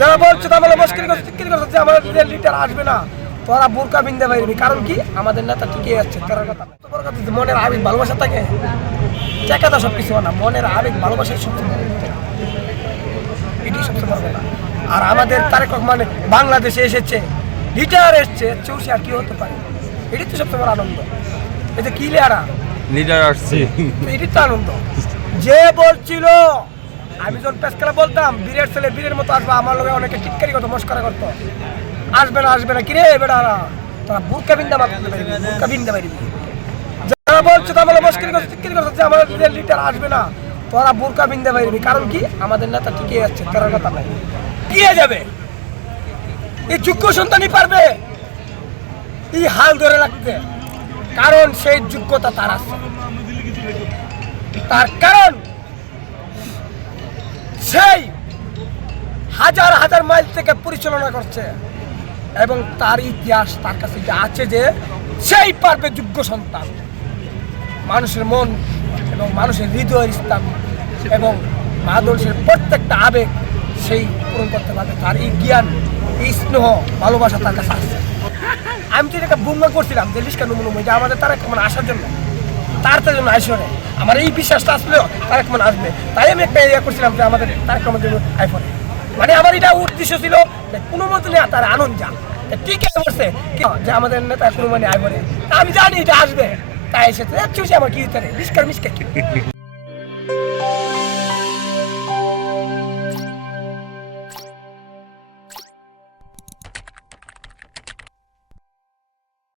যারা বলছে তাহলে মুশকিল করছে করছে যে আমাদের লিডার আসবে না তোরা বোরকা বিন্দে পারবি কারণ কি? আমাদের নেতা টিকে যাচ্ছে তার কথা বড় কথা মনের আবেগ ভালোবাসা থাকে। টাকা তো সব কিছু না মনের আবেগ ভালোবাসাই সবচেয়ে এটি সবচেয়ে বড় কথা। আর আমাদের তারেক মানে বাংলাদেশে এসেছে লিডার এসছে চৌষি আর কি হতে পারে। এটি তো সবচেয়ে বড় আনন্দ। এতে কি লেয়ারা? লিডার আসছে। এটি তো আনন্দ। যে বলছিল আমি যখন প্রেস খেলা বলতাম, বীরের ছেলে বীরের মতো আসবে, আমার লোকে অনেকে টিটকারি করতো, মস্করা করতো। আসবে না আসবে না, কিরে বেটা তোরা বুরকা বিন্দা মারতে বিন্দা পারবি যারা বলছে তাহলে মুশকিল করছে করছে, যে লিডার আসবে না, তোরা বুরকা বিন্দা কারণ কি? আমাদের নেতা টিকে যাচ্ছে তার কথা নাই। যাবে? এই যোগ্য সন্তানই পারবে। এই হাল ধরে রাখতে। কারণ সেই যোগ্যতা তার আছে। তার কারণ সেই হাজার হাজার মাইল থেকে পরিচালনা করছে। এবং তার ইতিহাস, তার কাছে যা আছে যে সেই পারবে যোগ্য সন্তান। মানুষের মন এবং মানুষের হৃদয়ের স্থান এবং মানুষের প্রত্যেকটা আবেগ সেই পূরণ করতে পারবে। তার এই জ্ঞান, এই স্নেহ, ভালোবাসা তার কাছে আছে। আমি তো এটা বুমা করছিলাম, যে লিস্কা নমুনময় যে আমাদের তারা কেমন আসার জন্য? তার যেন আইসরে আমার এই বিশ্বাসটা আসলেও তারা কেমন আসবে। তাই আমি একটা ইয়ে করছিলাম যে আমাদের তারা কেমন জন্য আইফোনে মানে আমার এটা উদ্দেশ্য ছিল কোনো মতো তার আনন্দ যান ঠিক আছে বলছে কি- যে আমাদের নেতা কোনো মানে আইফোনে। আমি জানি এটা আসবে। তাই এসেছে। আমার কি হতে লিস্কার মিসকা